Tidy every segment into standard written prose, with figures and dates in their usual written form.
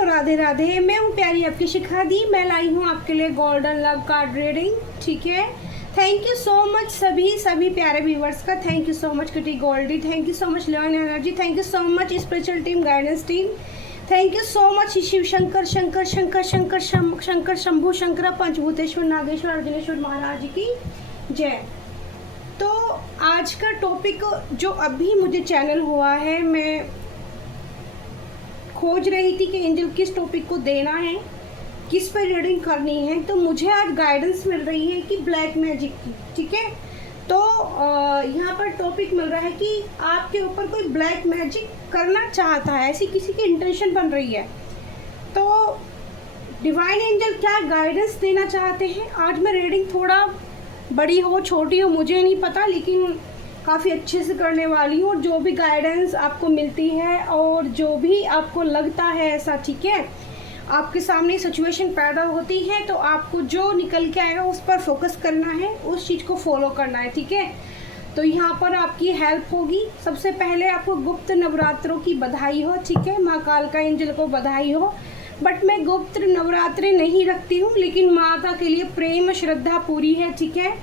Hello Radhe Radhe, मैं हूँ प्यारी आपकी शिखा दी। मैं लाई हूँ आपके लिए गोल्डन लव कार्ड रीडिंग। ठीक है, थैंक यू सो मच सभी प्यारे व्यूवर्स का। Thank you so much Kitty Goldie, thank you so much Leon energy, thank you so much spiritual team, guidance team, thank you so much Shiv Shankar Shankar Shankar Shankar Shankar Shambhu Shankar Panchbhuteshwar Nageshwar Arjuneshwar Maharaj की जय। तो आज का टॉपिक जो अभी मुझे चैनल हुआ है, मैं खोज रही थी कि एंजल किस टॉपिक को देना है, किस पर रीडिंग करनी है। तो मुझे आज गाइडेंस मिल रही है कि ब्लैक मैजिक की। ठीक है, तो यहाँ पर टॉपिक मिल रहा है कि आपके ऊपर कोई ब्लैक मैजिक करना चाहता है, ऐसी किसी की इंटेंशन बन रही है। तो डिवाइन एंजल क्या गाइडेंस देना चाहते हैं। आज मैं रीडिंग थोड़ा बड़ी हो छोटी हो मुझे नहीं पता, लेकिन काफ़ी अच्छे से करने वाली हूँ। जो भी गाइडेंस आपको मिलती है और जो भी आपको लगता है ऐसा, ठीक है, आपके सामने सिचुएशन पैदा होती है तो आपको जो निकल के आएगा उस पर फोकस करना है, उस चीज़ को फॉलो करना है। ठीक है, तो यहाँ पर आपकी हेल्प होगी। सबसे पहले आपको गुप्त नवरात्रों की बधाई हो। ठीक है, माँ कालका एंजल को बधाई हो। बट मैं गुप्त नवरात्रे नहीं रखती हूँ, लेकिन माता के लिए प्रेम श्रद्धा पूरी है। ठीक है,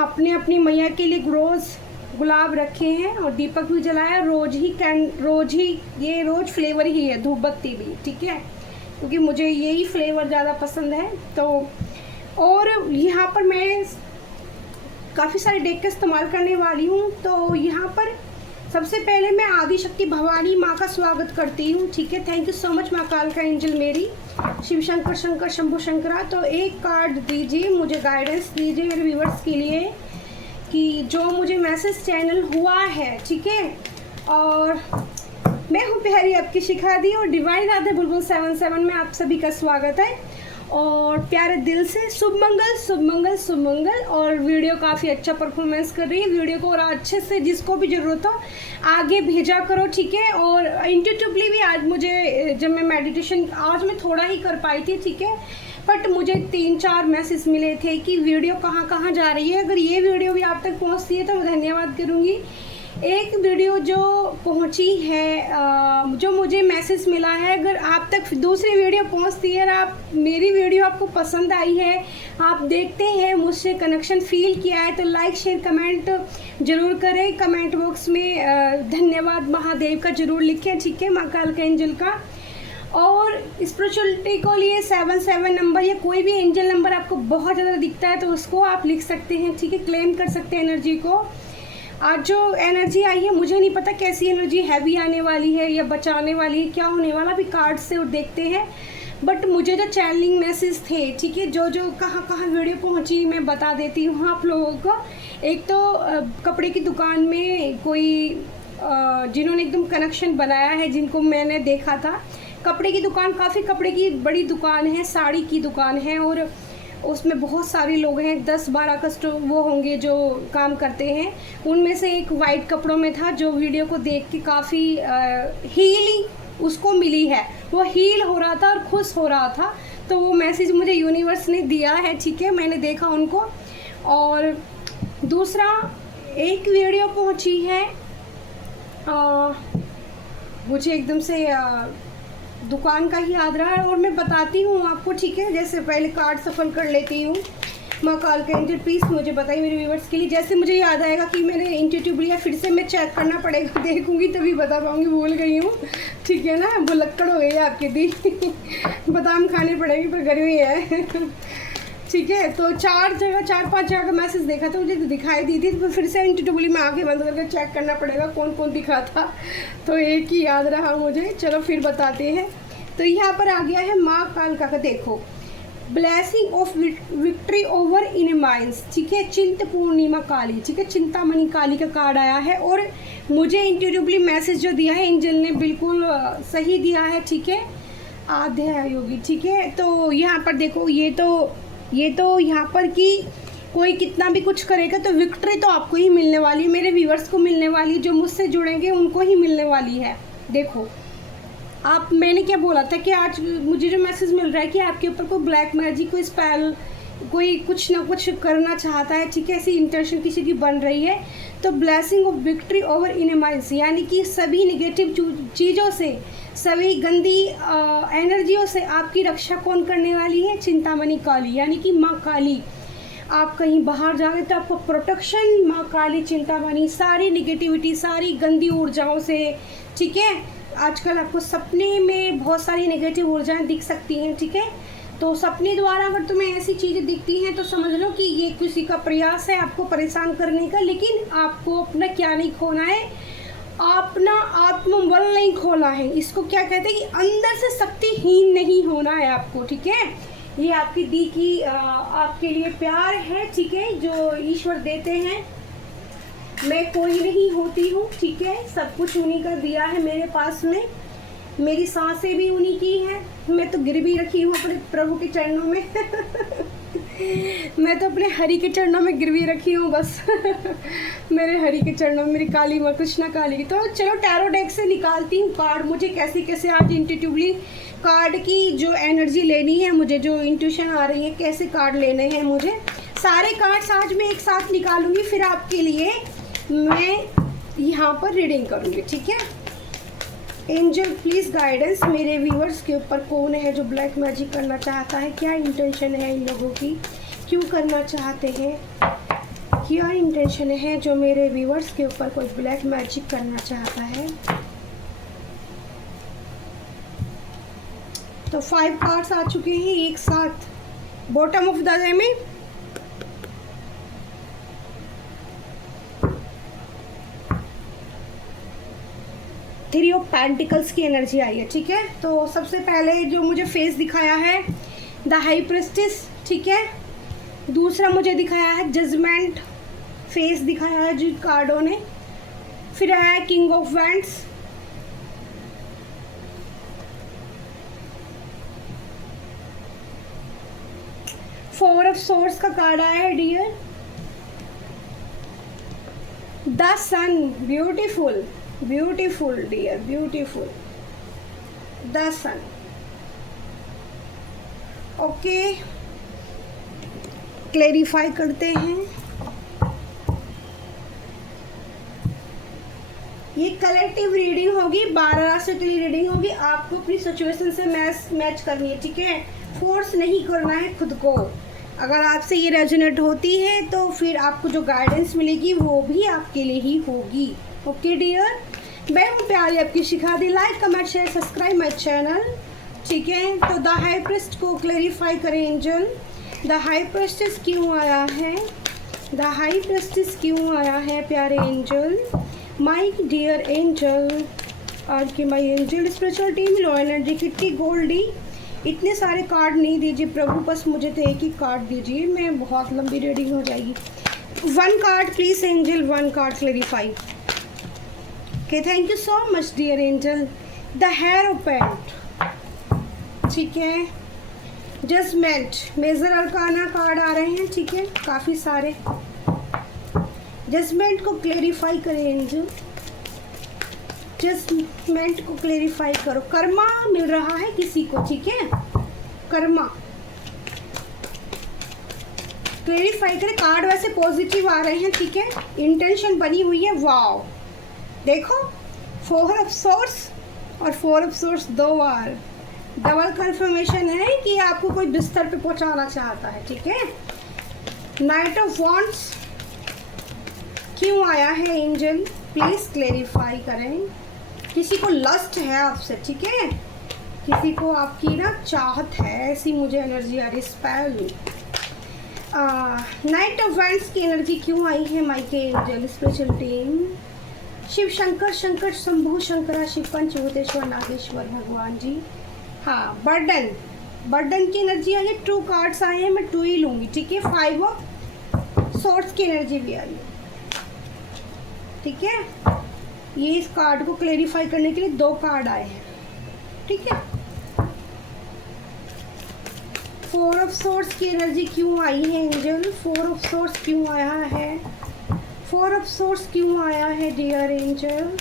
अपने अपनी मैया के लिए रोज़ गुलाब रखे हैं और दीपक भी जलाया। रोज ही ये रोज फ्लेवर ही है, धूप बत्ती भी। ठीक है, क्योंकि मुझे यही फ्लेवर ज़्यादा पसंद है। तो और यहाँ पर मैं काफ़ी सारे डेक का इस्तेमाल करने वाली हूँ। तो यहाँ पर सबसे पहले मैं आदिशक्ति भवानी माँ का स्वागत करती हूँ। ठीक है, थैंक यू सो मच माँ कालका एंजल मेरी, शिव शंकर शंकर शंभु शंकरा। तो एक कार्ड दीजिए, मुझे गाइडेंस दीजिए मेरे व्यूवर्स के लिए कि जो मुझे मैसेज चैनल हुआ है। ठीक है, और मैं हूँ प्यारी आपकी शिखा दी और डिवाइन राधे बुलबुल 77 में आप सभी का स्वागत है। और प्यारे दिल से शुभ मंगल शुभ मंगल शुभ मंगल। और वीडियो काफ़ी अच्छा परफॉर्मेंस कर रही है, वीडियो को और अच्छे से जिसको भी ज़रूरत हो आगे भेजा करो। ठीक है, और इंट्यूटिवली भी आज मुझे जब मैं मेडिटेशन आज मैं थोड़ा ही कर पाई थी। ठीक है, बट मुझे 3-4 मैसेज मिले थे कि वीडियो कहाँ कहाँ जा रही है। अगर ये वीडियो भी आप तक पहुँचती है तो मैं धन्यवाद करूँगी। एक वीडियो जो पहुँची है, जो मुझे मैसेज मिला है, अगर आप तक दूसरी वीडियो पहुँचती है और आप मेरी वीडियो आपको पसंद आई है, आप देखते हैं, मुझसे कनेक्शन फील किया है, तो लाइक शेयर कमेंट ज़रूर करें। कमेंट बॉक्स में धन्यवाद महादेव का ज़रूर लिखें। ठीक है, माँ कालका एंजल का। और स्पिरिचुअलिटी को लिए 77 नंबर या कोई भी एंजल नंबर आपको बहुत ज़्यादा दिखता है तो उसको आप लिख सकते हैं। ठीक है, क्लेम कर सकते हैं एनर्जी को। आज जो एनर्जी आई है मुझे नहीं पता कैसी एनर्जी, हैवी आने वाली है या बचाने वाली है, क्या होने वाला, अभी कार्ड से और देखते हैं। बट मुझे जो चैनलिंग मैसेज थे, ठीक है, जो कहाँ कहाँ वीडियो पहुँची मैं बता देती हूँ आप लोगों को। एक तो कपड़े की दुकान में कोई जिन्होंने एकदम कनेक्शन बनाया है, जिनको मैंने देखा था। कपड़े की दुकान, काफ़ी कपड़े की बड़ी दुकान है, साड़ी की दुकान है और उसमें बहुत सारे लोग हैं, 10-12 वो होंगे जो काम करते हैं। उनमें से एक वाइट कपड़ों में था जो वीडियो को देख के काफ़ी हीलिंग उसको मिली है, वो हील हो रहा था और खुश हो रहा था। तो वो मैसेज मुझे यूनिवर्स ने दिया है। ठीक है, मैंने देखा उनको। और दूसरा एक वीडियो पहुंची है, मुझे एकदम से दुकान का ही याद रहा है और मैं बताती हूँ आपको। ठीक है, जैसे पहले कार्ड सफल कर लेती हूँ। माँ कालका एंजल प्लीज़ मुझे बताइए मेरे व्यूवर्स के लिए, जैसे मुझे याद आएगा कि मैंने इंट्यूटिव लिया, फिर से मैं चेक करना पड़ेगा, देखूंगी तभी बता पाऊँगी, भूल गई हूँ। ठीक है ना, भुलक्कड़ हो गई है आपकी दी बादाम खाने पड़ेंगे पर गर्मी है ठीक है, तो 4-5 जगह का मैसेज देखा था, मुझे दिखाई दी थी, तो फिर से इंट्यूटिवली में आगे बंद करके चेक करना पड़ेगा कौन कौन दिखा था। तो एक ही याद रहा मुझे, चलो फिर बताते हैं। तो यहाँ पर आ गया है माँ कालका का, देखो, ब्लेसिंग ऑफ विक्ट्री ओवर इनमाइंस। ठीक है, चिंत पूर्णिमा काली, ठीक है, चिंतामणि काली का कार्ड आया है और मुझे इंट्यूटिवली मैसेज जो दिया है एंजल ने बिल्कुल सही दिया है। ठीक है, आध्या योगी। ठीक है, तो यहाँ पर देखो, ये तो यहाँ पर कि कोई कितना भी कुछ करेगा तो विक्ट्री तो आपको ही मिलने वाली है, मेरे व्यूवर्स को मिलने वाली है, जो मुझसे जुड़ेंगे उनको ही मिलने वाली है। देखो आप, मैंने क्या बोला था कि आज मुझे जो मैसेज मिल रहा है कि आपके ऊपर कोई ब्लैक मैजिक, कोई स्पेल, कोई कुछ ना कुछ करना चाहता है। ठीक है, ऐसी इंटेंशन किसी की बन रही है। तो ब्लेसिंग ऑफ विक्ट्री ओवर इनमाइंस, यानी कि सभी निगेटिव चीज़ों से, सभी गंदी एनर्जियों से आपकी रक्षा कौन करने वाली है? चिंतामणि काली, यानी कि माँ काली। आप कहीं बाहर जा रहे तो आपको प्रोटेक्शन माँ काली चिंतामणि, सारी निगेटिविटी, सारी गंदी ऊर्जाओं से, ठीक है। आजकल आपको सपने में बहुत सारी नेगेटिव ऊर्जाएं दिख सकती हैं, ठीक है। तो सपने द्वारा अगर तुम्हें ऐसी चीज़ें दिखती हैं तो समझ लो कि ये किसी का प्रयास है आपको परेशान करने का, लेकिन आपको अपना क्या नहीं खोना है, अपना आत्मबल नहीं खोना है। इसको क्या कहते हैं कि अंदर से शक्तिहीन नहीं होना है आपको, ठीक है। ये आपकी दी की आपके लिए प्यार है, ठीक है, जो ईश्वर देते हैं। मैं कोई नहीं होती हूँ, ठीक है, सब कुछ उन्हीं का दिया है मेरे पास में। मेरी सांसें भी उन्हीं की हैं। मैं तो गिर भी रखी हूँ अपने प्रभु के चरणों में मैं तो अपने हरि के चरणों में गिर भी रखी हूँ बस मेरे हरि के चरणों में, मेरी काली माँ कृष्णा काली की। तो चलो टैरो डेक से निकालती हूँ कार्ड। मुझे कैसे कैसे आज इंट्यूटिवली कार्ड की जो एनर्जी लेनी है, मुझे जो इंट्यूशन आ रही है, कैसे कार्ड लेने हैं मुझे, सारे कार्ड्स आज मैं एक साथ निकालूंगी, फिर आपके लिए मैं यहाँ पर रीडिंग करूँगी, ठीक है। एंजल प्लीज़ गाइडेंस, मेरे व्यूअर्स के ऊपर कौन है जो ब्लैक मैजिक करना चाहता है? क्या इंटेंशन है इन लोगों की, क्यों करना चाहते हैं? क्या इंटेंशन है जो मेरे व्यूअर्स के ऊपर कोई ब्लैक मैजिक करना चाहता है? तो 5 कार्ड्स आ चुके हैं एक साथ बॉटम ऑफ द डे में। थ्री ऑफ पेंटिकल्स की एनर्जी आई है, ठीक है। तो सबसे पहले जो मुझे फेस दिखाया है द हाई प्रेस्टिस, ठीक है। दूसरा मुझे दिखाया है जजमेंट, फेस दिखाया है जी कार्डों ने। फिर आया है king of wands, four of swords का कार्ड आया है dear. The sun, beautiful beautiful dear, beautiful, the sun. Okay, clarify करते हैं। ये कलेक्टिव रीडिंग होगी, 12 राशि के लिए रीडिंग होगी। आपको अपनी सिचुएशन से मैच करनी है, ठीक है। फोर्स नहीं करना है खुद को। अगर आपसे ये रेजोनेट होती है तो फिर आपको जो गाइडेंस मिलेगी वो भी आपके लिए ही होगी। ओके डियर, मैं हूँ प्यारी आपकी शिखा दी। Like comment share subscribe my channel, ठीक है। तो द हाई प्रिस्ट को क्लेरिफाई करें एंजल। द हाई प्रिस्टेस क्यों आया है? द हाई प्रिस्टेस क्यों आया है प्यारे एंजल? माई डियर एंजल, आज की my angel spiritual team, low energy kitty goldie. इतने सारे कार्ड नहीं दीजिए प्रभु, बस मुझे तो एक ही कार्ड दीजिए, मैं बहुत लंबी रीडिंग हो जाएगी। 1 card please angel, 1 card clarify. Okay, thank you so much dear angel. The hierophant, ठीक है। जजमेंट, मेजर अरकाना कार्ड आ रहे हैं, ठीक है, काफ़ी सारे। जजमेंट को क्लेरिफाई करें एंजल, जजमेंट को क्लेरिफाई करो। कर्मा मिल रहा है किसी को, ठीक है, कर्मा क्लेरिफाई करें। कार्ड वैसे पॉजिटिव आ रहे हैं, ठीक है, इंटेंशन बनी हुई है। वाओ, देखो 4 ऑफ सोर्स और 4 of source 2 bar double confirmation है कि आपको कोई बिस्तर पे पहुंचाना चाहता है, ठीक है। नाइट ऑफ वॉन्ड्स क्यों आया है एंजल, प्लीज क्लेरिफाई करें। किसी को लस्ट है आपसे, ठीक है, किसी को आपकी ना चाहत है, ऐसी मुझे एनर्जी आ रही। स्पेल, नाइट ऑफ वॉन्ड्स की एनर्जी क्यों आई है माइके angel special team? Shiv Shankar, Shankar Shambhu Shankara Shiv Panchbhuteshwar Nageshwar भगवान जी। हाँ, बर्डन, बर्डन की एनर्जी आई है। 2 कार्ड्स आए हैं, मैं 2 ही लूँगी, ठीक है। 5 ऑफ सोर्स की एनर्जी भी आई है, ठीक है। ये इस कार्ड को क्लेरिफाई करने के लिए 2 कार्ड आए हैं, ठीक है। 4 ऑफ सोर्स की एनर्जी क्यों आई है एंजल? 4 ऑफ सोर्स क्यों आया है? 4 ऑफ सोर्स क्यों आया है डियर एंजल?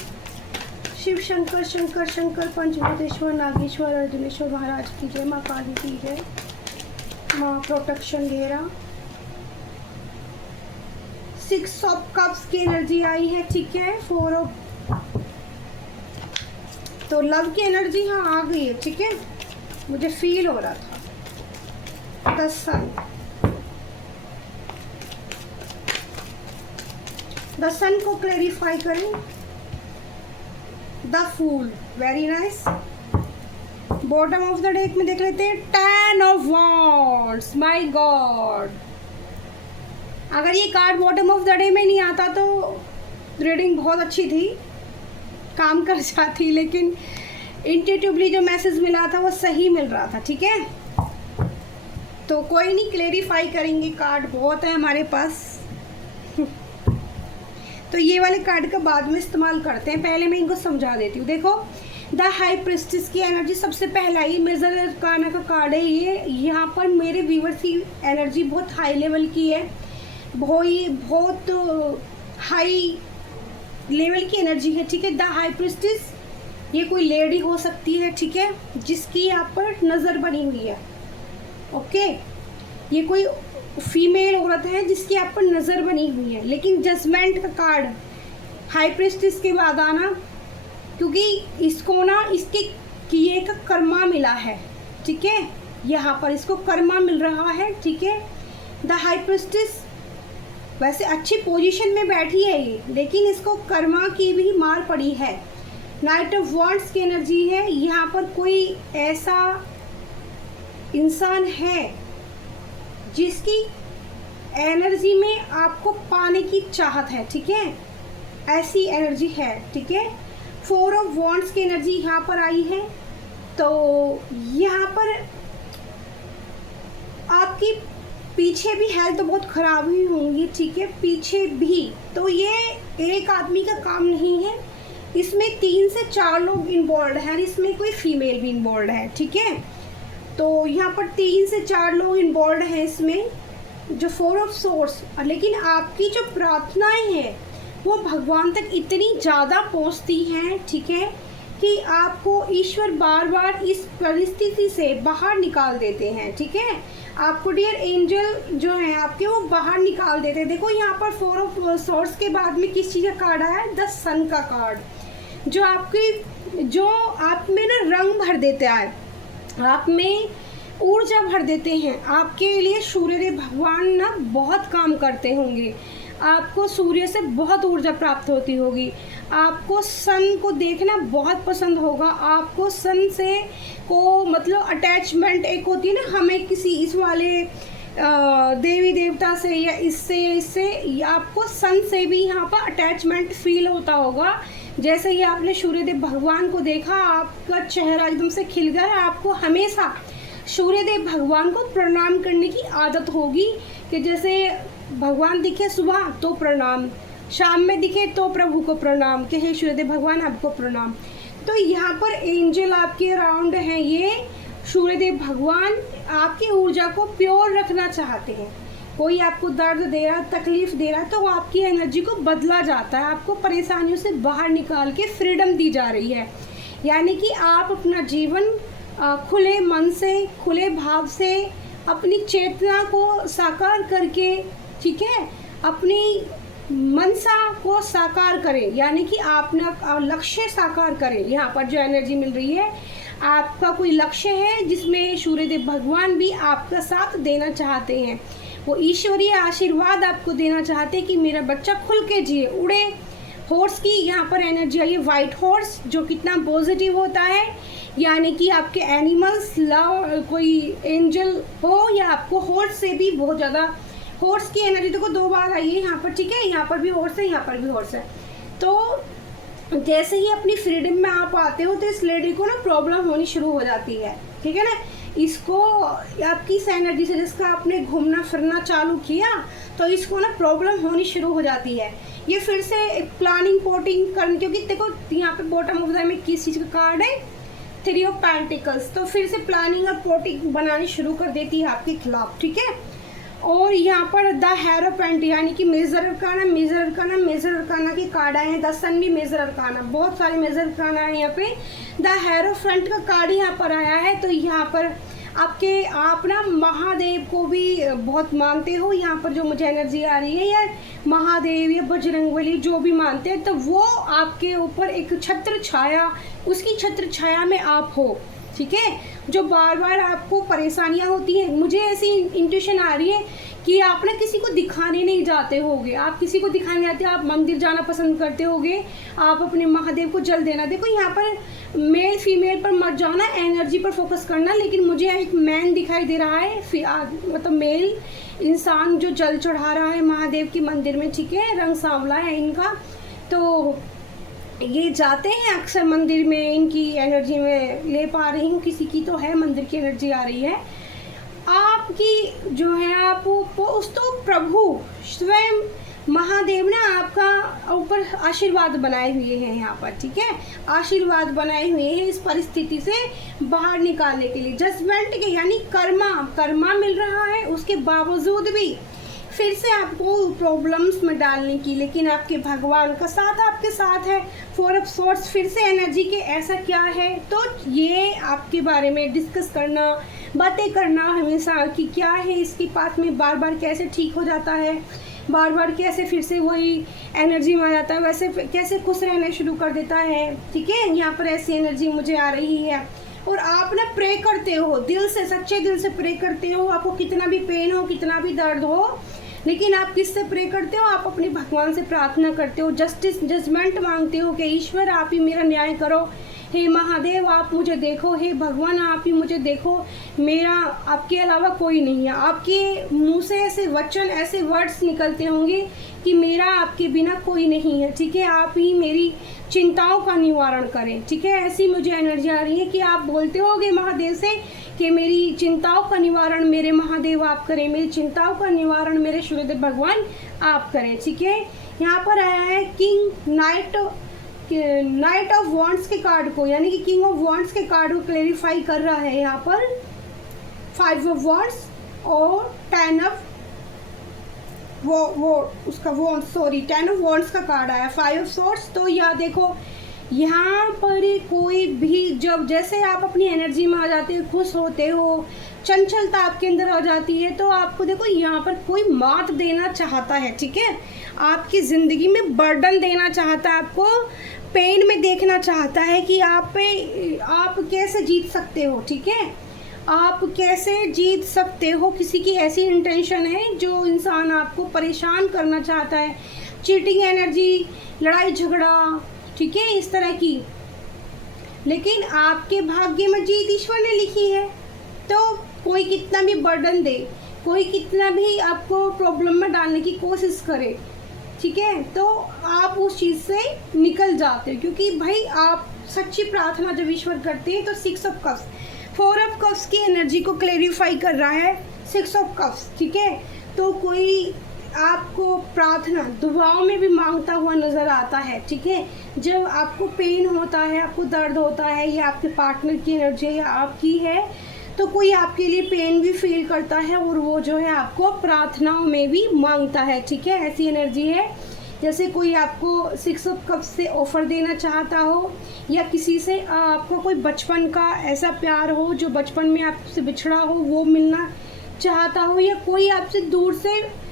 शिव शंकर, शंकर शंकर पंचभूतेश्वर नागेश्वर अर्जुनेश्वर महाराज की जय, माँ काली की जय, माँ प्रोटेक्शन घेरा। 6 ऑफ कप्स की एनर्जी आई है, ठीक है। तो लव की एनर्जी यहाँ आ गई है, ठीक है, मुझे फील हो रहा था। द सन, द सन को क्लैरिफाई करें। The fool, very nice. Bottom of the deck में देख लेते हैं 10 ऑफ वॉन्ड्स, माय गॉड। अगर ये card bottom of the day में नहीं आता तो रीडिंग बहुत अच्छी थी, काम कर जाती, लेकिन इंट्यूटिवली जो मैसेज मिला था वो सही मिल रहा था, ठीक है। तो कोई नहीं, क्लेरिफाई करेंगे, कार्ड बहुत है हमारे पास। तो ये वाले कार्ड का बाद में इस्तेमाल करते हैं, पहले मैं इनको समझा देती हूँ। देखो, द हाई प्रिस्टेस की एनर्जी सबसे पहला ही मेजर अरकाना का कार्ड है ये। यहाँ पर मेरे व्यूअर्स की एनर्जी बहुत हाई लेवल की है, बहुत हाई लेवल की एनर्जी है, ठीक है। द हाई प्रिस्टेस ये कोई लेडी हो सकती है, ठीक है, जिसकी यहाँ पर नज़र बनी हुई है, ओके। ये कोई फीमेल औरत है जिसकी आप पर नज़र बनी हुई है। लेकिन जजमेंट का कार्ड हाई प्रिस्टेस के बाद आना, क्योंकि इसको ना इसके किए का कर्मा मिला है, ठीक है, यहाँ पर इसको कर्मा मिल रहा है, ठीक है। द हाई प्रिस्टेस वैसे अच्छी पोजीशन में बैठी है ये, लेकिन इसको कर्मा की भी मार पड़ी है। नाइट ऑफ वॉन्ड्स की एनर्जी है, यहाँ पर कोई ऐसा इंसान है जिसकी एनर्जी में आपको पाने की चाहत है, ठीक है, ऐसी एनर्जी है, ठीक है। 4 ऑफ वॉन्ड्स की एनर्जी यहाँ पर आई है, तो यहाँ पर आपकी पीछे भी हेल्थ तो बहुत ख़राब ही होंगी, ठीक है, पीछे भी। तो ये एक आदमी का काम नहीं है, इसमें 3 से 4 लोग इन्वॉल्व हैं, इसमें कोई फीमेल भी इन्वॉल्व है, ठीक है। तो यहाँ पर 3 से 4 लोग इन्वॉल्व हैं इसमें, जो 4 ऑफ सोर्स। लेकिन आपकी जो प्रार्थनाएं हैं वो भगवान तक इतनी ज़्यादा पहुँचती हैं, ठीक है, कि आपको ईश्वर बार बार इस परिस्थिति से बाहर निकाल देते हैं, ठीक है। आपको डियर एंजल जो है आपके, वो बाहर निकाल देते हैं। देखो यहाँ पर 4 ऑफ सोर्स के बाद में किस चीज़ का कार्ड आया है? द सन का कार्ड, जो आप में ना रंग भर देता है, आप में ऊर्जा भर देते हैं। आपके लिए सूर्यदेव भगवान ना बहुत काम करते होंगे, आपको सूर्य से बहुत ऊर्जा प्राप्त होती होगी, आपको सन को देखना बहुत पसंद होगा, आपको सन से को मतलब अटैचमेंट एक होती है ना हमें किसी इस वाले देवी देवता से या इससे आपको सन से भी यहाँ पर अटैचमेंट फील होता होगा। जैसे ही आपने सूर्यदेव भगवान को देखा, आपका चेहरा एकदम से खिल गया, आपको हमेशा सूर्यदेव भगवान को प्रणाम करने की आदत होगी, कि जैसे भगवान दिखे सुबह तो प्रणाम, शाम में दिखे तो प्रभु को प्रणाम, कि हे सूर्यदेव भगवान आपको प्रणाम। तो यहाँ पर एंजल आपके अराउंड हैं, ये सूर्यदेव भगवान आपकी ऊर्जा को प्योर रखना चाहते हैं। कोई आपको दर्द दे रहा, तकलीफ दे रहा है, तो आपकी एनर्जी को बदला जाता है, आपको परेशानियों से बाहर निकाल के फ्रीडम दी जा रही है। यानी कि आप अपना जीवन खुले मन से, खुले भाव से, अपनी चेतना को साकार करके, ठीक है, अपनी मनसा को साकार करें, यानी कि अपना लक्ष्य साकार करें। यहाँ पर जो एनर्जी मिल रही है, आपका कोई लक्ष्य है जिसमें सूर्यदेव भगवान भी आपका साथ देना चाहते हैं, वो ईश्वरीय आशीर्वाद आपको देना चाहते हैं कि मेरा बच्चा खुल के जिए, उड़े। हॉर्स की यहाँ पर एनर्जी आई है, वाइट हॉर्स, जो कितना पॉजिटिव होता है, यानी कि आपके एनिमल्स लव, कोई एंजल हो या आपको हॉर्स से भी बहुत ज़्यादा, हॉर्स की एनर्जी देखो 2 बार आई है यहाँ पर, ठीक है, यहाँ पर भी हॉर्स है, यहाँ पर भी हॉर्स है। तो जैसे ही अपनी फ्रीडम में आप आते हो तो इस लेडी को ना प्रॉब्लम होनी शुरू हो जाती है, ठीक है ना। इसको आपकी इस एनर्जी से जिसका आपने घूमना फिरना चालू किया, तो इसको ना प्रॉब्लम होनी शुरू हो जाती है। ये फिर से प्लानिंग पोटिंग करने, क्योंकि देखो यहाँ पे बॉटम ऑफ द में किस चीज़ का कार्ड है? 3 ऑफ पेंटिकल्स। तो फिर से प्लानिंग और पोटिंग बनानी शुरू कर देती है आपके खिलाफ, ठीक है। और यहाँ पर द हेरोपेंट, यानी कि मेजर अरकाना के कार्ड आए हैं। द सन भी मेजर अरकाना, बहुत सारे मेजर अरकाना है यहाँ पे। द हेरोफ्रंट का कार्ड यहाँ पर आया है, तो यहाँ पर आपके आप ना महादेव को भी बहुत मानते हो, यहाँ पर जो मुझे एनर्जी आ रही है, या महादेव या बजरंगबली जो भी मानते हैं, तो वो आपके ऊपर एक छत्र छाया, उसकी छत्र छाया में आप हो, ठीक है। जो बार बार आपको परेशानियां होती हैं, मुझे ऐसी इंट्यूशन आ रही है कि आप ना किसी को दिखाने नहीं जाते होगे, आप किसी को दिखाने जाते हो, आप मंदिर जाना पसंद करते होगे, आप अपने महादेव को जल देना। देखो यहाँ पर मेल फीमेल पर मत जाना, एनर्जी पर फोकस करना। लेकिन मुझे एक मैन दिखाई दे रहा है, मतलब मेल इंसान जो जल चढ़ा रहा है महादेव के मंदिर में, ठीक है। रंग सांवला है इनका, तो ये जाते हैं अक्सर मंदिर में, इनकी एनर्जी में ले पा रही हूँ, किसी की तो है मंदिर की एनर्जी आ रही है आपकी जो है। आप उस तो प्रभु स्वयं महादेव ना आपका ऊपर आशीर्वाद बनाए हुए हैं यहाँ पर, ठीक है। आशीर्वाद बनाए हुए हैं इस परिस्थिति से बाहर निकालने के लिए, जजमेंट के यानी कर्मा मिल रहा है, उसके बावजूद भी फिर से आपको प्रॉब्लम्स में डालने की, लेकिन आपके भगवान का साथ आपके साथ है। 4 ऑफ सोर्स फिर से एनर्जी के ऐसा क्या है, तो ये आपके बारे में डिस्कस करना, बातें करना हमेशा कि क्या है इसके पास में, बार बार कैसे ठीक हो जाता है, बार बार कैसे फिर से वही एनर्जी में आ जाता है, वैसे कैसे खुश रहना शुरू कर देता है, ठीक है। यहाँ पर ऐसी एनर्जी मुझे आ रही है। और आप ना प्रे करते हो दिल से, सच्चे दिल से प्रे करते हो, आपको कितना भी पेन हो, कितना भी दर्द हो, लेकिन आप किससे प्रे करते हो, आप अपने भगवान से प्रार्थना करते हो, जजमेंट मांगते हो कि ईश्वर आप ही मेरा न्याय करो, हे महादेव आप मुझे देखो, हे भगवान आप ही मुझे देखो, मेरा आपके अलावा कोई नहीं है। आपके मुंह से ऐसे वचन, ऐसे वर्ड्स निकलते होंगे कि मेरा आपके बिना कोई नहीं है, ठीक है। आप ही मेरी चिंताओं का निवारण करें, ठीक है। ऐसी मुझे एनर्जी आ रही है कि आप बोलते होगे महादेव से कि मेरी चिंताओं का निवारण मेरे महादेव आप करें, मेरी चिंताओं का निवारण मेरे सूर्यदेव भगवान आप करें, ठीक है। यहाँ पर आया है किंग नाइट ऑफ वॉन्ड्स के कार्ड को, यानी कि किंग ऑफ वॉन्ड्स के कार्ड को क्लेरिफाई कर रहा है यहाँ पर। 5 ऑफ वॉन्ड्स और 10 ऑफ उसका वॉन्ड, सॉरी 10 ऑफ वॉन्ड्स का कार्ड आया, 5 ऑफ सोर्ड्स। तो यह देखो यहाँ पर कोई भी जब जैसे आप अपनी एनर्जी में आ जाते हो, खुश होते हो, चंचलता आपके अंदर आ जाती है, तो आपको देखो यहाँ पर कोई मात देना चाहता है, ठीक है। आपकी ज़िंदगी में बर्डन देना चाहता है, आपको पेन में देखना चाहता है कि आप कैसे जीत सकते हो, ठीक है। आप कैसे जीत सकते हो, किसी की ऐसी इंटेंशन है जो इंसान आपको परेशान करना चाहता है, चीटिंग एनर्जी, लड़ाई झगड़ा, ठीक है, इस तरह की। लेकिन आपके भाग्य में जीत ईश्वर ने लिखी है, तो कोई कितना भी बर्डन दे, कोई कितना भी आपको प्रॉब्लम में डालने की कोशिश करे, ठीक है, तो आप उस चीज़ से निकल जाते हो, क्योंकि भाई आप सच्ची प्रार्थना जब ईश्वर करते हैं तो 6 ऑफ कप्स, 4 ऑफ कप्स की एनर्जी को क्लेरिफाई कर रहा है 6 ऑफ कप्स, ठीक है। तो कोई आपको प्रार्थना दुआओं में भी मांगता हुआ नज़र आता है, ठीक है। जब आपको पेन होता है, आपको दर्द होता है, या आपके पार्टनर की एनर्जी या आपकी है, तो कोई आपके लिए पेन भी फील करता है और वो जो है आपको प्रार्थनाओं में भी मांगता है, ठीक है। ऐसी एनर्जी है जैसे कोई आपको 6 ऑफ कप्स से ऑफ़र देना चाहता हो, या किसी से आपको कोई बचपन का ऐसा प्यार हो जो बचपन में आपसे बिछड़ा हो वो मिलना चाहता हो, या कोई आपसे दूर से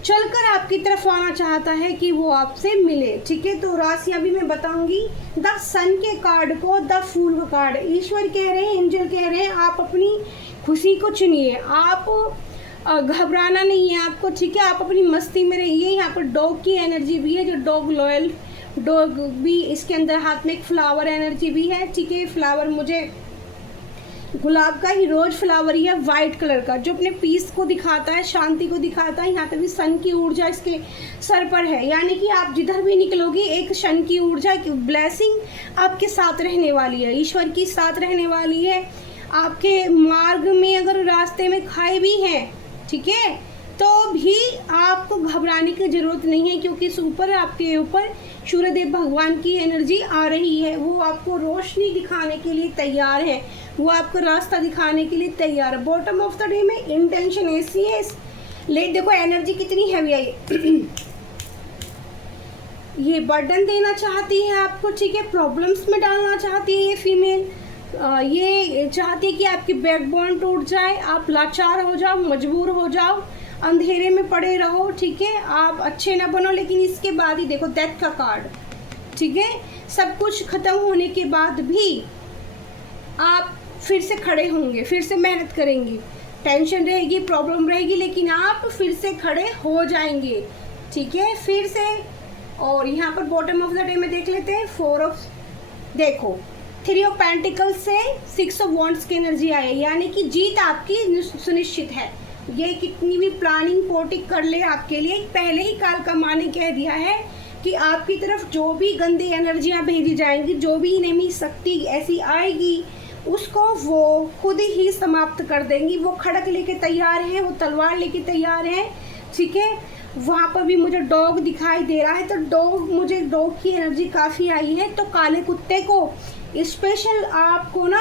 चलकर आपकी तरफ आना चाहता है कि वो आपसे मिले, ठीक है। तो राशियाँ भी मैं बताऊंगी। द सन के कार्ड को, द फूल का कार्ड, ईश्वर कह रहे हैं, एंजल कह रहे हैं आप अपनी खुशी को चुनिए, आप घबराना नहीं है आपको, ठीक है। आप अपनी मस्ती में रहिए। यहाँ पर डॉग की एनर्जी भी है, जो डॉग लॉयल डॉग भी, इसके अंदर हाथ में एक फ्लावर एनर्जी भी है, ठीक है। फ्लावर मुझे गुलाब का ही रोज फ्लावर ही है, वाइट कलर का, जो अपने पीस को दिखाता है, शांति को दिखाता है। यहाँ पे भी सन की ऊर्जा इसके सर पर है, यानी कि आप जिधर भी निकलोगी एक सन की ऊर्जा की ब्लेसिंग आपके साथ रहने वाली है, ईश्वर की साथ रहने वाली है। आपके मार्ग में अगर रास्ते में खाई भी हैं, ठीक है, तो भी आपको घबराने की ज़रूरत नहीं है, क्योंकि इस ऊपर आपके ऊपर सूर्यदेव भगवान की एनर्जी आ रही है। वो आपको रोशनी दिखाने के लिए तैयार है, वो आपको रास्ता दिखाने के लिए तैयार है। बॉटम ऑफ द डे में इंटेंशन ऐसी है, ले देखो एनर्जी कितनी हैवी है, ये बर्डन देना चाहती है आपको, ठीक है, प्रॉब्लम्स में डालना चाहती है ये फीमेल, ये चाहती है कि आपकी बैकबोन टूट जाए, आप लाचार हो जाओ, मजबूर हो जाओ, अंधेरे में पड़े रहो, ठीक है, आप अच्छे ना बनो। लेकिन इसके बाद ही देखो डेथ का कार्ड, ठीक है, सब कुछ खत्म होने के बाद भी आप फिर से खड़े होंगे, फिर से मेहनत करेंगे, टेंशन रहेगी, प्रॉब्लम रहेगी, लेकिन आप फिर से खड़े हो जाएंगे, ठीक है, फिर से। और यहाँ पर बॉटम ऑफ द डे में देख लेते हैं 4 ऑफ, देखो 3 ऑफ पेंटिकल्स से 6 ऑफ वॉन्ड्स की एनर्जी आई, यानी कि जीत आपकी सुनिश्चित है। ये कितनी भी प्लानिंग पोटिक कर ले आपके लिए, पहले ही काल का माँ ने कह दिया है कि आपकी तरफ जो भी गंदी एनर्जियाँ भेजी जाएंगी, जो भी नेमी शक्ति ऐसी आएगी, उसको वो खुद ही समाप्त कर देंगी। वो खड़क लेके तैयार हैं, वो तलवार लेके तैयार हैं, ठीक है। वहाँ पर भी मुझे डॉग दिखाई दे रहा है, तो मुझे डॉग की एनर्जी काफ़ी आई है। तो काले कुत्ते को स्पेशल आपको ना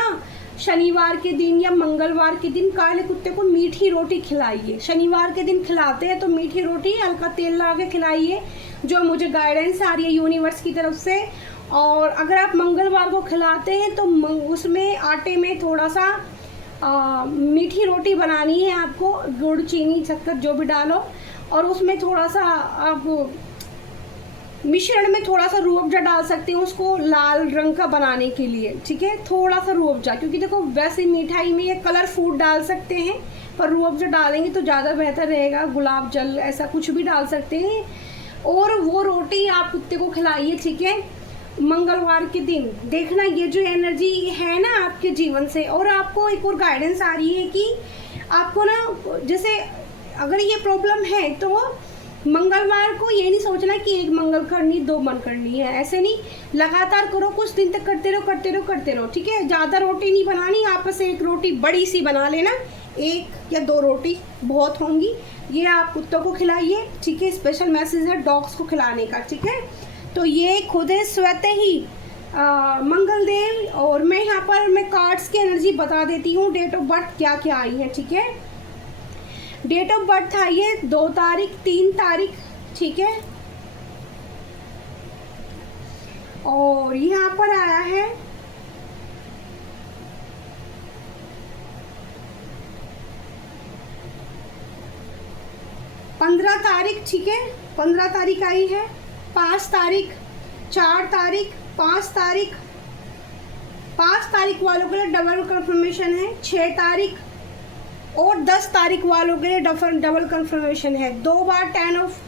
शनिवार के दिन या मंगलवार के दिन काले कुत्ते को मीठी रोटी खिलाइए। शनिवार के दिन खिलाते हैं तो मीठी रोटी हल्का तेल ला के खिलाइए, जो मुझे गाइडेंस आ रही है यूनिवर्स की तरफ से। और अगर आप मंगलवार को खिलाते हैं तो उसमें आटे में थोड़ा सा मीठी रोटी बनानी है आपको, गुड़ चीनी शक्कर जो भी डालो, और उसमें थोड़ा सा आप मिश्रण में थोड़ा सा रूह अफ़ज़ा डाल सकते हैं उसको लाल रंग का बनाने के लिए, ठीक है, थोड़ा सा रूह अफ़ज़ा, क्योंकि देखो वैसे मिठाई में ये कलर फूड डाल सकते हैं, पर रूह अफ़ज़ा डालेंगे तो ज़्यादा बेहतर रहेगा, गुलाब जल ऐसा कुछ भी डाल सकते हैं। और वो रोटी आप कुत्ते को खिलाइए, ठीक है, मंगलवार के दिन। देखना ये जो एनर्जी है ना आपके जीवन से। और आपको एक और गाइडेंस आ रही है कि आपको ना, जैसे अगर ये प्रॉब्लम है तो मंगलवार को ये नहीं सोचना कि एक मंगल करनी 2 मन करनी है, ऐसे नहीं, लगातार करो, कुछ दिन तक करते रहो करते रहो करते रहो, ठीक है। ज़्यादा रोटी नहीं बनानी, आपस से एक रोटी बड़ी सी बना लेना, 1 या 2 रोटी बहुत होंगी, ये आप कुत्तों को खिलाइए, ठीक है। स्पेशल मैसेज है डॉग्स को खिलाने का, ठीक है। तो ये खुद है स्वतः ही मंगल देव। और मैं यहाँ पर मैं कार्ड्स की एनर्जी बता देती हूँ, डेट ऑफ बर्थ क्या क्या आई है, ठीक है। डेट ऑफ बर्थ आई है 2 तारीख 3 तारीख, ठीक है। और यहाँ पर आया है 15 तारीख, ठीक है, 15 तारीख आई है, 5 तारीख, 4 तारीख, 5 तारीख, 5 तारीख वालों के लिए डबल कंफर्मेशन है, 6 तारीख और 10 तारीख वालों के लिए डबल कंफर्मेशन है। 2 बार 10 ऑफ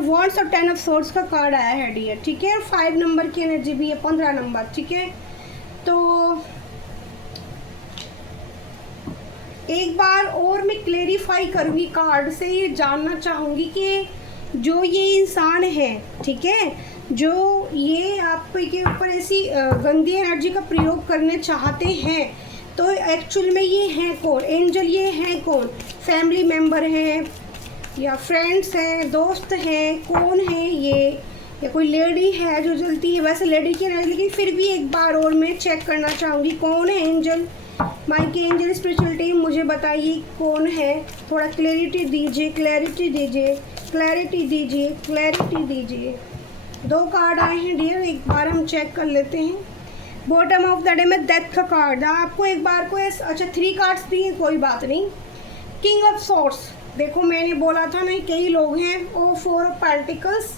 वॉन्ड्स और 10 ऑफ सोर्ड्स का कार्ड आया है डियर, ठीक है। 5 नंबर की एनर्जी भी है, 15 नंबर, ठीक है। तो एक बार और मैं क्लेरिफाई करूँगी कार्ड से, ये जानना चाहूँगी कि जो ये इंसान है, ठीक है, जो ये आपके ऊपर ऐसी गंदी एनर्जी का प्रयोग करने चाहते हैं, तो एक्चुअल में ये हैं कौन? एंजल ये हैं कौन? फैमिली मेम्बर हैं या फ्रेंड्स हैं, दोस्त हैं, कौन है ये? या कोई लेडी है जो जलती है? वैसे लेडी की नहीं, लेकिन फिर भी एक बार और मैं चेक करना चाहूँगी कौन है angel. My angel spiritual team मुझे बताइए कौन है, थोड़ा क्लैरिटी दीजिए, क्लैरिटी दीजिए, क्लैरिटी दीजिए, क्लैरिटी दीजिए। 2 कार्ड आए हैं डियर, एक बार हम चेक कर लेते हैं। बॉटम ऑफ द डे में डेथ का कार्ड आपको एक बार को अच्छा 3 कार्ड्स दिए, कोई बात नहीं। किंग ऑफ सोर्स, देखो मैंने बोला था ना कई लोग हैं। और 4 ऑफ पेंटिकल्स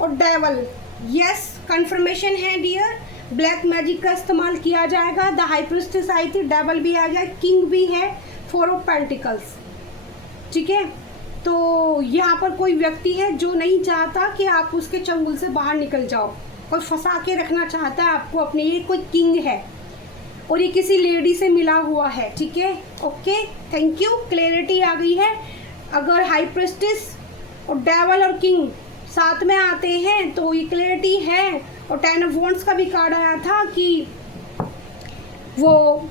और डेवल, यस कंफर्मेशन है डियर, ब्लैक मैजिक का इस्तेमाल किया जाएगा। द हाई प्रीस्टेस आई थी, डेवल भी आ गया, किंग भी है, 4 ऑफ पेंटिकल्स, ठीक है। तो यहाँ पर कोई व्यक्ति है जो नहीं चाहता कि आप उसके चंगुल से बाहर निकल जाओ, कोई फंसा के रखना चाहता है आपको अपने, ये कोई किंग है और ये किसी लेडी से मिला हुआ है, ठीक है। ओके, थैंक यू, क्लैरिटी आ गई है। अगर हाई प्रीस्टेस और डेवल और किंग साथ में आते हैं तो ये क्लैरिटी है। और 10 ऑफ वॉन्ड्स का भी कार्ड आया था कि वो,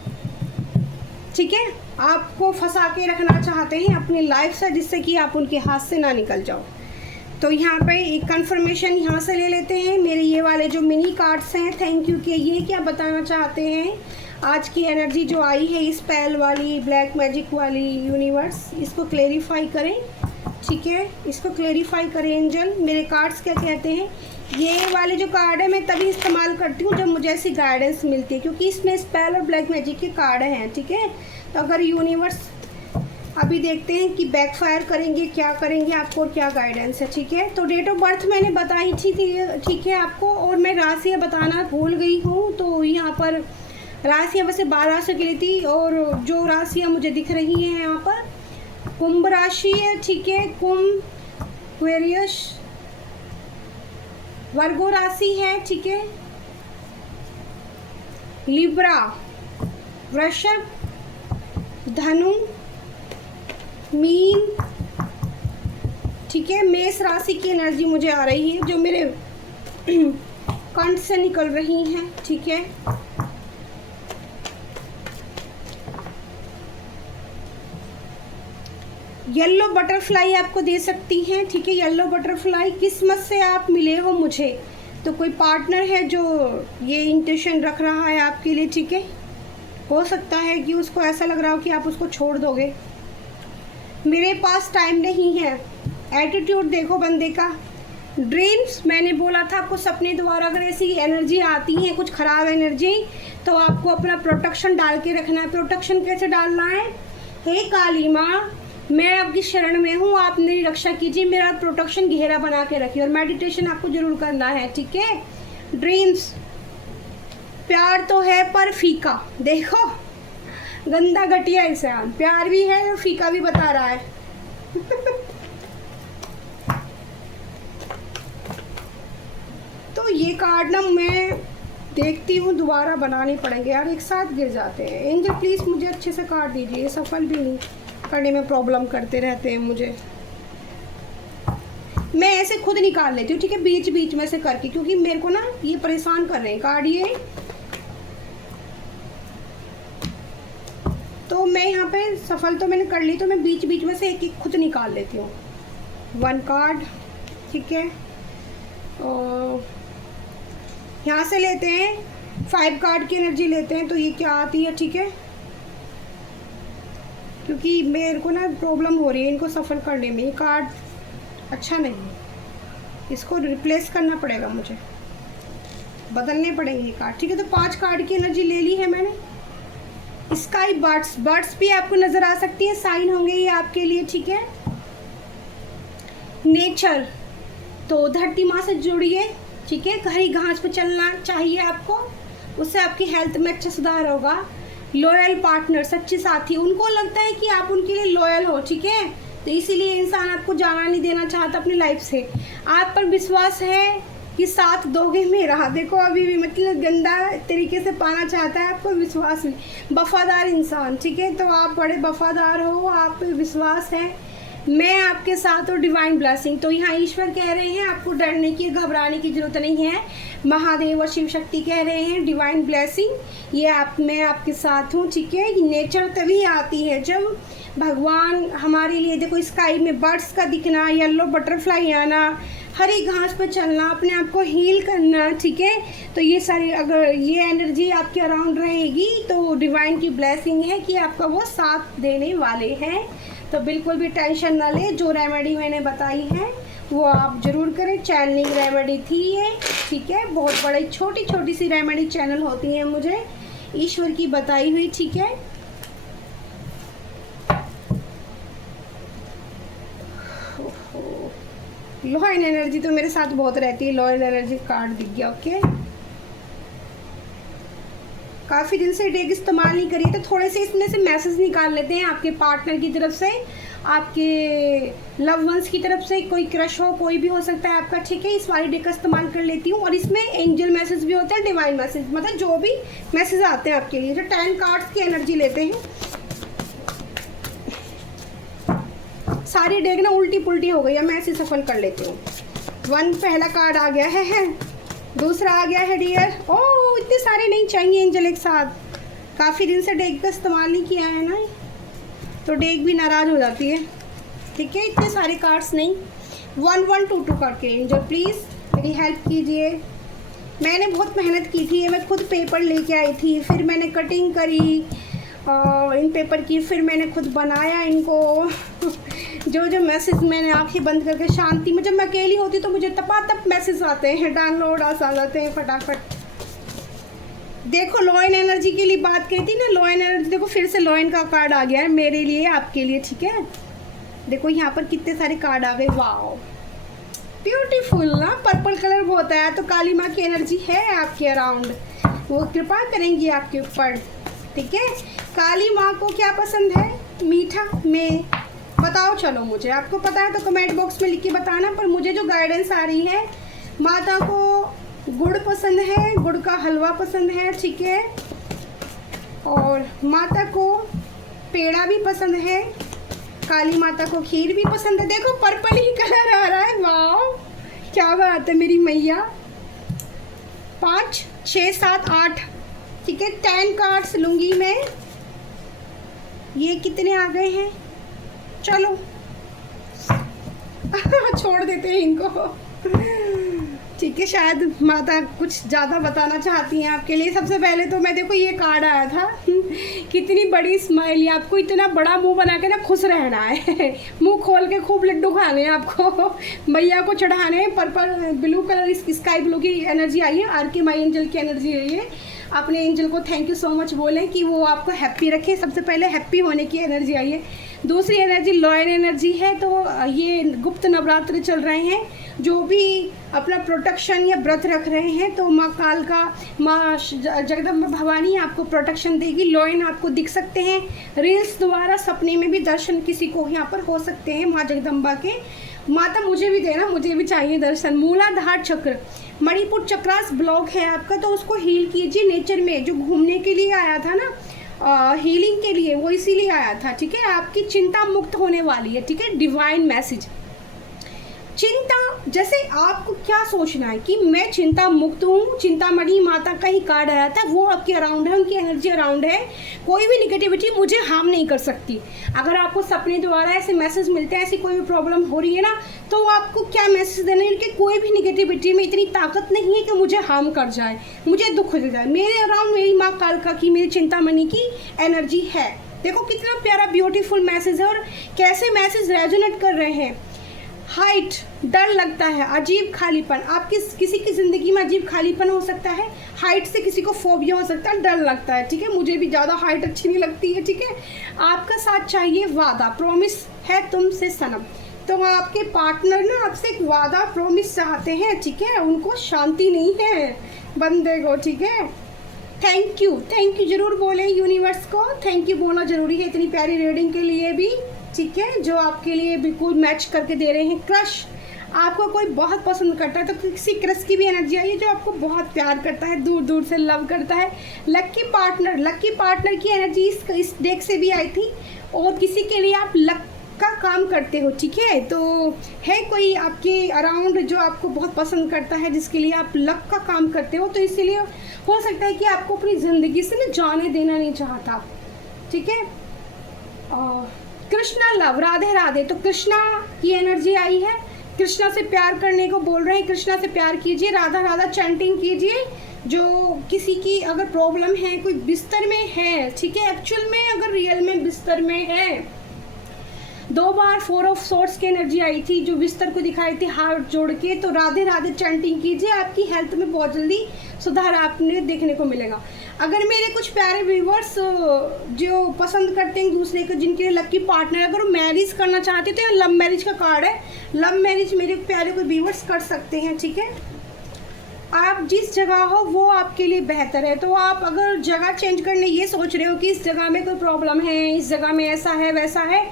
ठीक है, आपको फंसा के रखना चाहते हैं अपनी लाइफ से, जिससे कि आप उनके हाथ से ना निकल जाओ। तो यहाँ पे एक कंफर्मेशन यहाँ से ले लेते हैं। मेरे ये वाले जो मिनी कार्ड्स हैं, थैंक यू, कि ये क्या बताना चाहते हैं। आज की एनर्जी जो आई है स्पेल वाली, ब्लैक मैजिक वाली, यूनिवर्स इसको क्लेरिफाई करें, ठीक है, इसको क्लेरिफाई करें एंजल। मेरे कार्ड्स क्या कहते हैं, ये वाले जो कार्ड है मैं तभी इस्तेमाल करती हूँ जब मुझे ऐसी गाइडेंस मिलती है, क्योंकि इसमें स्पेल और ब्लैक मैजिक के कार्ड हैं, ठीक है। तो अगर यूनिवर्स, अभी देखते हैं कि बैकफायर करेंगे, क्या करेंगे आपको और क्या गाइडेंस है, ठीक है। तो डेट ऑफ बर्थ मैंने बताई थी, ठीक है आपको, और मैं राशियाँ बताना भूल गई हूँ। तो यहाँ पर राशियाँ वैसे 12 राशियों की ली थी, और जो राशियाँ मुझे दिख रही हैं यहाँ पर कुंभ राशि है, ठीक है, कुंभ, एक्वेरियस, वर्गो राशि है, ठीक है, लिब्रा, वृषभ, धनु, मीन, ठीक है, मेष राशि की एनर्जी मुझे आ रही है जो मेरे कंठ से निकल रही हैं, ठीक है। येलो बटरफ्लाई आपको दे सकती हैं, ठीक है। येलो बटरफ्लाई किस्मत से आप मिले हो मुझे, तो कोई पार्टनर है जो ये इंटेंशन रख रहा है आपके लिए, ठीक है। हो सकता है कि उसको ऐसा लग रहा हो कि आप उसको छोड़ दोगे। मेरे पास टाइम नहीं है, एटीट्यूड देखो बंदे का। ड्रीम्स, मैंने बोला था आपको, सपने द्वारा अगर ऐसी एनर्जी आती है, कुछ ख़राब एनर्जी, तो आपको अपना प्रोटेक्शन डाल के रखना है। प्रोटेक्शन कैसे डालना है? हे काली माँ, मैं आपकी शरण में हूँ, आप मेरी रक्षा कीजिए, मेरा प्रोटेक्शन घेरा बना के रखिए। और मेडिटेशन आपको ज़रूर करना है, ठीक है। ड्रीम्स, प्यार तो है पर फीका, देखो गंदा घटिया इंसान, प्यार भी है और फीका भी बता रहा है। तो ये कार्ड ना मैं देखती हूँ दोबारा बनाने पड़ेंगे यार, एक साथ गिर जाते हैं। एंजल प्लीज़ मुझे अच्छे से कार्ड दीजिए, सफल भी नहीं करने में प्रॉब्लम करते रहते हैं मुझे। मैं ऐसे खुद निकाल लेती हूँ, ठीक है, बीच बीच में से करके, क्योंकि मेरे को ना ये परेशान कर रहे हैं कार्ड ये। तो मैं यहाँ पे सफल तो मैंने कर ली, तो मैं बीच बीच में से एक एक खुद निकाल लेती हूँ। 1 कार्ड, ठीक है, और यहाँ से लेते हैं 5 कार्ड की एनर्जी लेते हैं। तो ये क्या आती है, ठीक है, क्योंकि मेरे को ना प्रॉब्लम हो रही है इनको सफल करने में। ये कार्ड अच्छा नहीं है, इसको रिप्लेस करना पड़ेगा मुझे, बदलने पड़ेंगे ये कार्ड, ठीक है। तो 5 कार्ड की एनर्जी ले ली है मैंने। स्काई बर्ड्स, बर्ड्स भी आपको नज़र आ सकती है, साइन होंगे ये आपके लिए, ठीक है। नेचर, तो धरती माँ से जुड़िए, ठीक है, हरी घास पे चलना चाहिए आपको, उससे आपकी हेल्थ में अच्छा सुधार होगा। लॉयल पार्टनर, सच्चे साथी, उनको लगता है कि आप उनके लिए लॉयल हो, ठीक है, तो इसीलिए इंसान आपको जाना नहीं देना चाहता अपनी लाइफ से। आप पर विश्वास है कि साथ दोगे मेरा, देखो अभी भी मतलब गंदा तरीके से पाना चाहता है आपको, विश्वास में वफादार इंसान, ठीक है। तो आप बड़े वफादार हो, आप पे विश्वास है, मैं आपके साथ हूँ, डिवाइन ब्लेसिंग। तो यहाँ ईश्वर कह रहे हैं आपको डरने की, घबराने की ज़रूरत नहीं है। महादेव और शिव शक्ति कह रहे हैं डिवाइन ब्लेसिंग, ये आप, मैं आपके साथ हूँ, ठीक है। नेचर तभी आती है जब भगवान हमारे लिए, देखो स्काई में बर्ड्स का दिखना, येलो बटरफ्लाई आना, हरी घास पर चलना, अपने आप को हील करना, ठीक है। तो ये सारी अगर ये एनर्जी आपके अराउंड रहेगी तो डिवाइन की ब्लेसिंग है कि आपका वो साथ देने वाले हैं। तो बिल्कुल भी टेंशन ना ले, जो रेमेडी मैंने बताई है वो आप ज़रूर करें। चैनलिंग रेमेडी थी ये, ठीक है, बहुत बड़ी छोटी छोटी सी रेमेडी चैनल होती हैं मुझे ईश्वर की बताई हुई, ठीक है। लॉयल एनर्जी तो मेरे साथ बहुत रहती है, लॉयल एनर्जी कार्ड दिख गया, ओके। काफ़ी दिन से डेक इस्तेमाल नहीं करी, तो थोड़े से इसमें से मैसेज निकाल लेते हैं आपके पार्टनर की तरफ से, आपके लव वंस की तरफ से, कोई क्रश हो, कोई भी हो सकता है आपका, ठीक है। इस वाली डेक का इस्तेमाल कर लेती हूँ, और इसमें एंजल मैसेज भी होता है, डिवाइन मैसेज, मतलब जो भी मैसेज आते हैं आपके लिए। जो 10 कार्ड्स की एनर्जी लेते हैं, सारी डेक ना उल्टी पुल्टी हो गई है, मैं ऐसे सफल कर लेती हूँ। 1 पहला कार्ड आ गया है, दूसरा आ गया है डियर। ओह, इतने सारे नहीं चाहिए एंजल एक साथ, काफ़ी दिन से डेक का इस्तेमाल नहीं किया है ना, तो डेक भी नाराज़ हो जाती है, ठीक है। इतने सारे कार्ड्स नहीं, 1 1 2 2 करके एंजल प्लीज़ मेरी हेल्प कीजिए। मैंने बहुत मेहनत की थी, मैं खुद पेपर लेके आई थी, फिर मैंने कटिंग करी इन पेपर की, फिर मैंने खुद बनाया इनको जो जो मैसेज मैंने आंखें बंद करके शांति में, जब मैं अकेली होती तो मुझे तपातप मैसेज आते हैं, डाउनलोड आ जाते हैं फटाफट। देखो लॉयन एनर्जी के लिए बात कही थी ना, लॉयन एनर्जी, देखो फिर से लॉयन का कार्ड आ गया है मेरे लिए, आपके लिए, ठीक है। देखो यहाँ पर कितने सारे कार्ड आ गए, वाओ ब्यूटीफुल ना, पर्पल कलर बहुत आया। तो काली माँ की एनर्जी है आपके अराउंड, वो कृपा करेंगी आपके ऊपर, ठीक है। काली माँ को क्या पसंद है? मीठा में बताओ, चलो मुझे, आपको पता है तो कमेंट बॉक्स में लिख के बताना। पर मुझे जो गाइडेंस आ रही है, माता को गुड़ पसंद है, गुड़ का हलवा पसंद है, ठीक है। और माता को पेड़ा भी पसंद है, काली माता को खीर भी पसंद है। देखो पर्पल ही कलर आ रहा है, वाओ क्या बात है मेरी मैया। 5 6 7 8, ठीक है। 10 कार्ड्स लूँगी मैं। ये कितने आ गए हैं? चलो छोड़ देते हैं इनको, ठीक है। शायद माता कुछ ज़्यादा बताना चाहती हैं आपके लिए। सबसे पहले तो मैं, देखो ये कार्ड आया था कितनी बड़ी स्माइल, आपको इतना बड़ा मुंह बना के ना खुश रहना है मुंह खोल के खूब लड्डू खाने हैं आपको, मैया को चढ़ाने हैं। Purple blue colour, sky blue की एनर्जी आई है, आर के माई एंजल की एनर्जी है ये। अपने एंजल को थैंक यू सो मच बोलें कि वो आपको हैप्पी रखे। सबसे पहले हैप्पी होने की एनर्जी आई है। दूसरी एनर्जी लॉयन एनर्जी है। तो ये गुप्त नवरात्र चल रहे हैं, जो भी अपना प्रोटेक्शन या व्रत रख रहे हैं, तो माँ कालका, माँ जगदम्बा भवानी आपको प्रोटेक्शन देगी। लॉयन आपको दिख सकते हैं रील्स द्वारा, सपने में भी दर्शन किसी को यहाँ पर हो सकते हैं माँ जगदम्बा के। माता मुझे भी देना, मुझे भी चाहिए दर्शन। मूलाधार चक्र, मणिपुर चक्रास ब्लॉक है आपका, तो उसको हील कीजिए। नेचर में जो घूमने के लिए आया था ना, हीलिंग के लिए, वो इसीलिए आया था, ठीक है। आपकी चिंता मुक्त होने वाली है, ठीक है। डिवाइन मैसेज, चिंता, जैसे आपको क्या सोचना है कि मैं चिंता मुक्त हूँ। चिंतामणि माता का ही कार्ड आया था, वो आपके अराउंड है, उनकी एनर्जी अराउंड है। कोई भी निगेटिविटी मुझे हार्म नहीं कर सकती। अगर आपको सपने द्वारा ऐसे मैसेज मिलते हैं, ऐसी कोई भी प्रॉब्लम हो रही है ना, तो आपको क्या मैसेज देना है कि कोई भी निगेटिविटी में इतनी ताकत नहीं है कि मुझे हार्म कर जाए, मुझे दुख हो जाए। मेरे अराउंड मेरी माँ कालका की, मेरी चिंतामणि की एनर्जी है। देखो कितना प्यारा ब्यूटीफुल मैसेज है, और कैसे मैसेज रेजोनेट कर रहे हैं। हाइट, डर लगता है, अजीब खालीपन, आपकी किसी की ज़िंदगी में अजीब खालीपन हो सकता है। हाइट से किसी को फोबिया हो सकता है, डर लगता है, ठीक है। मुझे भी ज़्यादा हाइट अच्छी नहीं लगती है, ठीक है। आपका साथ चाहिए, वादा, प्रॉमिस है तुमसे सनम। तो आपके पार्टनर ना आपसे एक वादा, प्रॉमिस चाहते हैं, ठीक है। उनको शांति नहीं है बंदे को, ठीक है। थैंक यू जरूर बोलें यूनिवर्स को, थैंक यू बोलना ज़रूरी है इतनी प्यारी रीडिंग के लिए भी, ठीक है, जो आपके लिए बिल्कुल मैच करके दे रहे हैं। क्रश, आपको कोई बहुत पसंद करता है, तो किसी क्रश की भी एनर्जी आई है जो आपको बहुत प्यार करता है, दूर दूर से लव करता है। लकी पार्टनर की एनर्जी इस डेक से भी आई थी, और किसी के लिए आप लक का काम करते हो, ठीक है। तो है कोई आपके अराउंड जो आपको बहुत पसंद करता है, जिसके लिए आप लक का काम करते हो, तो इसीलिए हो सकता है कि आपको अपनी ज़िंदगी से ना जाने देना नहीं चाहता, ठीक है। कृष्णा लव, राधे राधे। तो कृष्णा की एनर्जी आई है, कृष्णा से प्यार करने को बोल रहे हैं। कृष्णा से प्यार कीजिए, राधा राधा चैंटिंग कीजिए। जो किसी की अगर प्रॉब्लम है, कोई बिस्तर में है, ठीक है, एक्चुअल में अगर रियल में बिस्तर में है, 2 बार 4 ऑफ सोर्ट्स की एनर्जी आई थी, जो बिस्तर को दिखाई थी हाथ जोड़ के। तो राधे राधे चैंटिंग कीजिए, आपकी हेल्थ में बहुत जल्दी सुधार आपने देखने को मिलेगा। अगर मेरे कुछ प्यारे व्यूवर्स जो पसंद करते हैं दूसरे को, जिनके लिए लकी पार्टनर, अगर वो मैरिज करना चाहते हैं, तो ये लव मैरिज का कार्ड है। लव मैरिज मेरे प्यारे को व्यूवर्स कर सकते हैं, ठीक है। आप जिस जगह हो वो आपके लिए बेहतर है। तो आप अगर जगह चेंज करने ये सोच रहे हो कि इस जगह में कोई प्रॉब्लम है, इस जगह में ऐसा है वैसा है,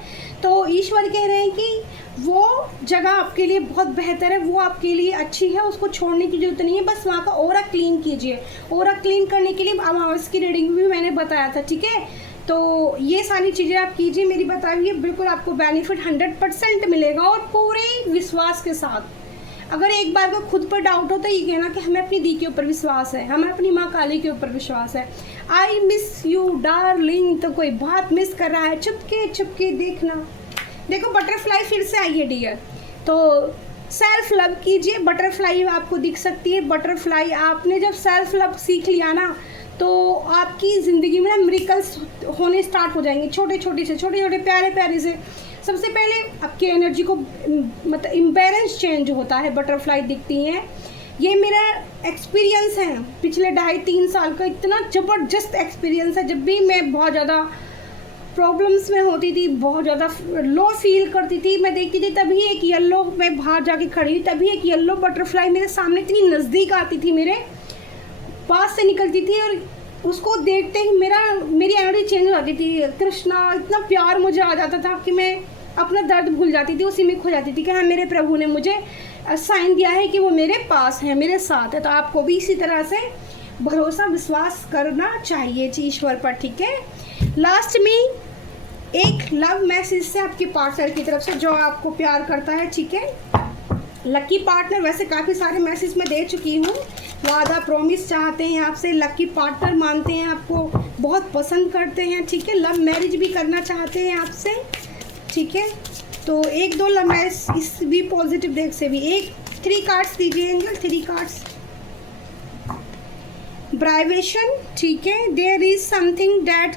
तो ईश्वर कह रहे हैं कि वो जगह आपके लिए बहुत बेहतर है, वो आपके लिए अच्छी है, उसको छोड़ने की जरूरत नहीं है। बस वहाँ का ऑरा क्लीन कीजिए। ऑरा क्लीन करने के लिए अमावस की रीडिंग भी मैंने बताया था, ठीक है। तो ये सारी चीज़ें आप कीजिए, मेरी बताई हुई, बिल्कुल आपको बेनिफिट 100% मिलेगा, और पूरे विश्वास के साथ। अगर एक बार को खुद पर डाउट हो तो ये कहना कि हमें अपनी दी के ऊपर विश्वास है, हमें अपनी माँ काली के ऊपर विश्वास है। आई मिस यू डार्लिंग, तो कोई बहुत मिस कर रहा है, चुपके चुपके देखना। देखो बटरफ्लाई फिर से आई है डियर, तो सेल्फ लव कीजिए। बटरफ्लाई आपको दिख सकती है। बटरफ्लाई, आपने जब सेल्फ लव सीख लिया ना, तो आपकी ज़िंदगी में ना मिरेकल्स होने स्टार्ट हो जाएंगे, छोटे छोटे प्यारे प्यारे से। सबसे पहले आपकी एनर्जी को मतलब इम्बैलेंस चेंज होता है, बटरफ्लाई दिखती हैं। ये मेरा एक्सपीरियंस है पिछले 2.5-3 साल का, इतना ज़बरदस्त एक्सपीरियंस है। जब भी मैं बहुत ज़्यादा प्रॉब्लम्स में होती थी, बहुत ज़्यादा लो फील करती थी, मैं देखती थी तभी एक येलो, मैं बाहर जाके खड़ी तभी एक येलो बटरफ्लाई मेरे सामने इतनी नज़दीक आती थी, मेरे पास से निकलती थी और उसको देखते ही मेरी एनर्जी चेंज हो जाती थी। कृष्णा, इतना प्यार मुझे आ जाता था कि मैं अपना दर्द भूल जाती थी, उसी में खो जाती थी कि हाँ मेरे प्रभु ने मुझे साइन दिया है कि वो मेरे पास है, मेरे साथ है। तो आपको भी इसी तरह से भरोसा विश्वास करना चाहिए जी ईश्वर पर, ठीक है। लास्ट में एक लव मैसेज से आपके पार्टनर की तरफ से जो आपको प्यार करता है, ठीक है। लकी पार्टनर, वैसे काफ़ी सारे मैसेज मैं दे चुकी हूँ। वादा प्रॉमिस चाहते हैं आपसे, लकी पार्टनर मानते हैं आपको, बहुत पसंद करते हैं, ठीक है। लव मैरिज भी करना चाहते हैं आपसे, ठीक है। तो 1-2 लव मैरिज इस भी पॉजिटिव देख से भी 3 कार्ड्स दीजिए एंजल, 3 कार्ड्स। ब्राइवेशन, ठीक है। There is something that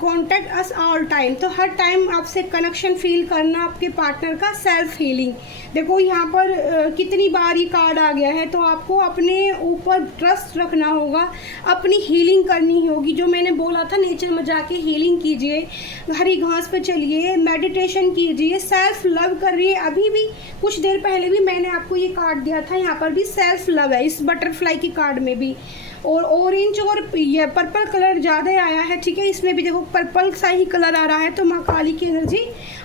contact us all time, तो हर टाइम आपसे कनेक्शन फील करना आपके पार्टनर का। सेल्फ हीलिंग, देखो यहाँ पर कितनी बार ये कार्ड आ गया है, तो आपको अपने ऊपर ट्रस्ट रखना होगा, अपनी हीलिंग करनी होगी। जो मैंने बोला था नेचर में जाके हीलिंग कीजिए, हरी घास पे चलिए, मेडिटेशन कीजिए, सेल्फ लव करिए। अभी भी कुछ देर पहले भी मैंने आपको ये कार्ड दिया था, यहाँ पर भी सेल्फ लव है इस बटरफ्लाई की कार्ड में भी। और ऑरेंज और ये पर्पल कलर ज़्यादा आया है, ठीक है। इसमें भी देखो पर्पल सा ही कलर आ रहा है, तो माँ काली की एनर्जी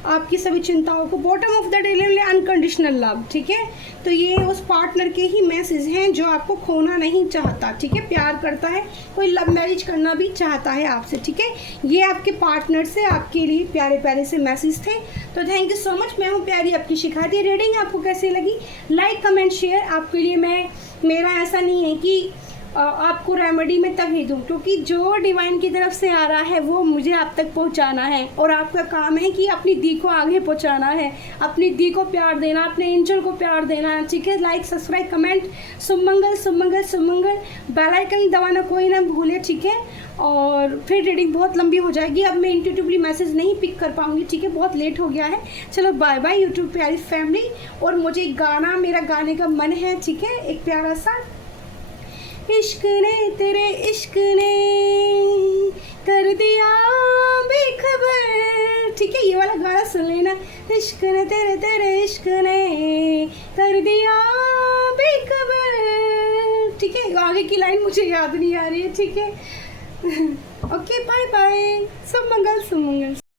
आपकी सभी चिंताओं को, bottom of the daily unconditional love, ठीक है। तो ये उस पार्टनर के ही मैसेज हैं जो आपको खोना नहीं चाहता, ठीक है, प्यार करता है, कोई लव मैरिज करना भी चाहता है आपसे, ठीक है। ये आपके पार्टनर से आपके लिए प्यारे प्यारे से मैसेज थे। तो थैंक यू सो मच। मैं हूँ प्यारी, आपकी शिखाती। रीडिंग आपको कैसी लगी? Like comment share. आपके लिए मेरा ऐसा नहीं है कि आपको रेमेडी में तभी दूँ, क्योंकि जो डिवाइन की तरफ से आ रहा है वो मुझे आप तक पहुंचाना है, और आपका काम है कि अपनी दी को आगे पहुंचाना है, अपनी दी को प्यार देना, अपने एंजल को प्यार देना, ठीक है। लाइक सब्सक्राइब कमेंट, सुमंगल सुमंगल सुमंगल, बेल आइकन दबाना कोई ना भूले, ठीक है। और फिर रीडिंग बहुत लंबी हो जाएगी, अब मैं इंट्यूटिवली मैसेज नहीं पिक कर पाऊंगी, ठीक है, बहुत लेट हो गया है। चलो बाय बाय यूट्यूब प्यारी फैमिली। और मुझे गाना, मेरा गाने का मन है, ठीक है, एक प्यारा सा। इश्क ने तेरे इश्क ने कर दिया बेखबर, ठीक है, ये वाला गाना सुन लेना। इश्क ने तेरे इश्क ने कर दिया बेखबर, ठीक है। आगे की लाइन मुझे याद नहीं आ रही है, ठीक है। ओके बाय बाय, सब मंगल सुमंगल।